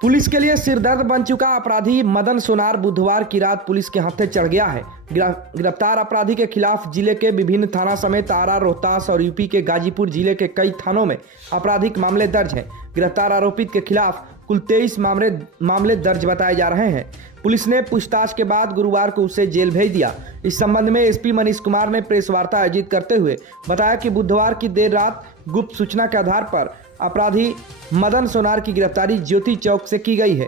Police के लिए सिरदर्द बन चुका अपराधी मदन सोनार बुधवार की रात पुलिस के हाथे चढ़ गया है। गिरफ्तार अपराधी के खिलाफ जिले के विभिन्न थाना समेत आरा, रोहतास और यूपी के गाजीपुर जिले के कई थानों में आपराधिक मामले दर्ज हैं। गिरफ्तार आरोपित के खिलाफ कुल 23 मामले दर्ज बताए जा रहे हैं। पुलिस ने पूछताछ के बाद गुरुवार को उसे जेल भेज दिया। इस संबंध में एसपी मनीष कुमार ने प्रेस वार्ता आयोजित करते हुए बताया कि बुधवार की देर रात गुप्त सूचना के आधार पर अपराधी मदन सोनार की गिरफ्तारी ज्योति चौक से की गई है।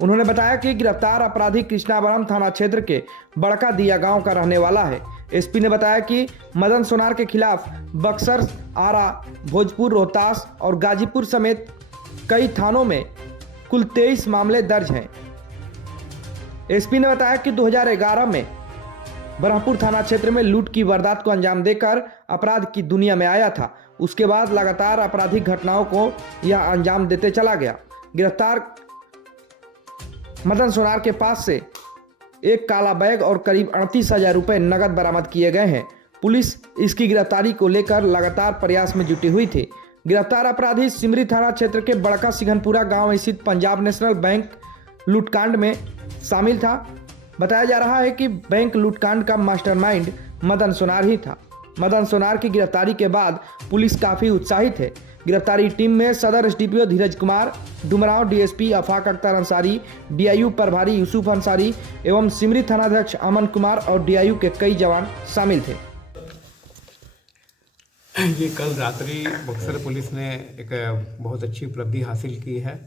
उन्होंने बताया कि गिरफ्तार अपराधी कृष्णावरम थाना क्षेत्र के बड़का दिया गांव का रहने वाला है। एसपी ने बताया कि मदन सोनार के खिलाफ बक्सर, आरा, भोजपुर, रोहतास और गाजीपुर समेत कई थानों में कुल 23 मामले दर्ज हैं। एसपी ने बताया कि 2011 में ब्रह्मपुर थाना क्षेत्र में लूट की वारदात को अंजाम देकर अपराध की दुनिया में आया था। उसके बाद लगातार आपराधिक घटनाओं को यह अंजाम देते चला गया। गिरफ्तार मदन सोनार के पास से एक काला बैग और करीब 38,000 रुपए नगद बरामद किए गए हैं। पुलिस इसकी गिरफ्तारी को लेकर लगातार प्रयास में जुटी हुई थी। गिरफ्तार अपराधी सिमरी थाना क्षेत्र के बड़का सिंघनपुरा गांव स्थित पंजाब नेशनल बैंक लूटकांड में शामिल था। बताया जा रहा है कि बैंक लूटकांड का मास्टरमाइंड मदन सोनार ही था। मदन सोनार की गिरफ्तारी के बाद पुलिस काफी उत्साहित है। गिरफ्तारी टीम में सदर एसडीपीओ धीरज कुमार, डुमरांव डीएसपी आफाक अख्तर अंसारी, डीआईयू प्रभारी यूसुफ अंसारी एवं सिमरी थानाध्यक्ष अमन कुमार और डीआईयू के कई जवान शामिल थे। ये कल रात्रि बक्सर पुलिस ने एक बहुत अच्छी उपलब्धि हासिल की है।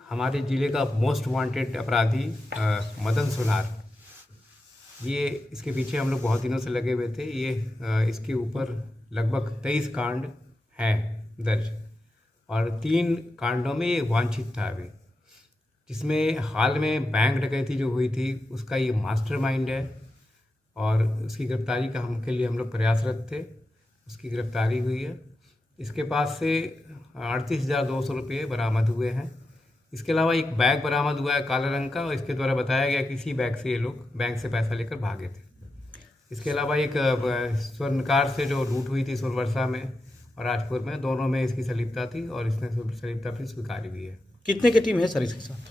हमारे ज़िले का मोस्ट वांटेड अपराधी मदन सोनार, ये इसके पीछे हम लोग बहुत दिनों से लगे हुए थे। ये इसके ऊपर लगभग 23 कांड हैं दर्ज और 3 कांडों में ये वांछित था अभी, जिसमें हाल में बैंक डकैती जो हुई थी उसका ये मास्टरमाइंड है और उसकी गिरफ्तारी का हम लोग प्रयासरत थे। उसकी गिरफ्तारी हुई है। इसके पास से 38,200 रुपये बरामद हुए हैं। इसके अलावा एक बैग बरामद हुआ है काले रंग का और इसके द्वारा बताया गया कि इसी बैग से ये लोग बैंक से पैसा लेकर भागे थे। इसके अलावा एक स्वर्णकार से जो लूट हुई थी सोनवर्षा में और राजपुर में, दोनों में इसकी संलिप्तता थी और इसने संलिप्तता फिर स्वीकारी भी है। कितने की टीम है सर इसके साथ,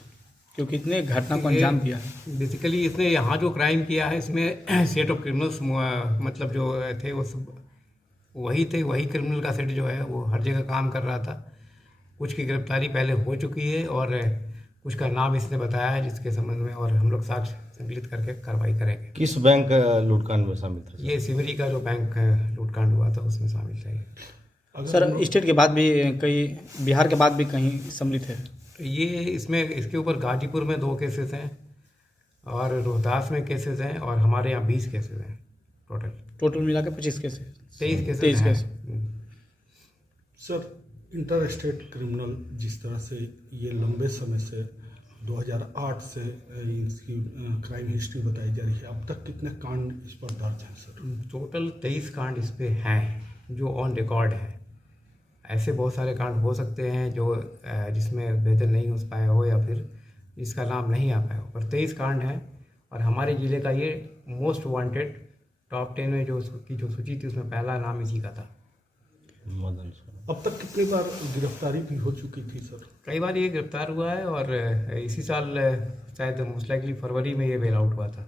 क्योंकि इतने घटना को अंजाम दिया है? बेसिकली इसने यहाँ जो क्राइम किया है इसमें सेट ऑफ क्रिमिनल्स मतलब जो थे वो सब वही थे। वही क्रिमिनल का सेट जो है वो हर जगह काम कर रहा था। कुछ की गिरफ्तारी पहले हो चुकी है और कुछ का नाम इसने बताया है जिसके संबंध में और हम लोग साक्ष्य संकलित करके कार्रवाई करेंगे। किस बैंक लूटकांड में शामिल था? ये सिमरी का जो बैंक लूटकांड हुआ था उसमें शामिल था। सर स्टेट के बाद भी कई, बिहार के बाद भी कहीं सम्मिलित है? ये इसके ऊपर गाजीपुर में 2 केसेस हैं और रोहतास में केसेस हैं और हमारे यहाँ 20 केसेस हैं टोटल मिला के 25 cases, 23 cases. Sir inter state criminal जिस तरह से ये लंबे समय से 2008 से इसकी क्राइम हिस्ट्री बताई जा रही है, अब तक कितने कांड इस पर दर्ज हैं सर? टोटल 23 कांड इस पे हैं जो ऑन रिकॉर्ड है। ऐसे बहुत सारे कांड हो सकते हैं जो जिसमें बेहतर नहीं हो पाया हो या फिर जिसका नाम नहीं आ पाया हो, पर 23 कांड हैं और हमारे ज़िले का ये मोस्ट वांटेड टॉप 10 में जो उसकी जो सूची थी उसमें पहला नाम इसी का था, मदन सोनार। अब तक कितनी बार गिरफ्तारी भी हो चुकी थी सर? कई बार ये गिरफ्तार हुआ है और इसी साल शायद मोस्ट लाइकली फरवरी में ये बेल आउट हुआ था।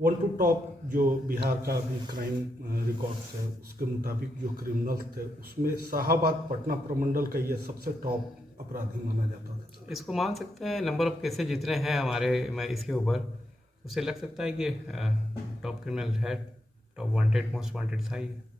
1 टू टॉप जो बिहार का भी क्राइम रिकॉर्ड्स है उसके मुताबिक जो क्रिमिनल्स थे उसमें शाहाबाद पटना प्रमंडल का ये सबसे टॉप अपराधी माना जाता था। इसको मान सकते हैं, नंबर ऑफ केसेस जितने हैं हमारे में इसके ऊपर, उससे लग सकता है कि टॉप क्रिमिनल है, टॉप वांटेड, मोस्ट वांटेड था ही है।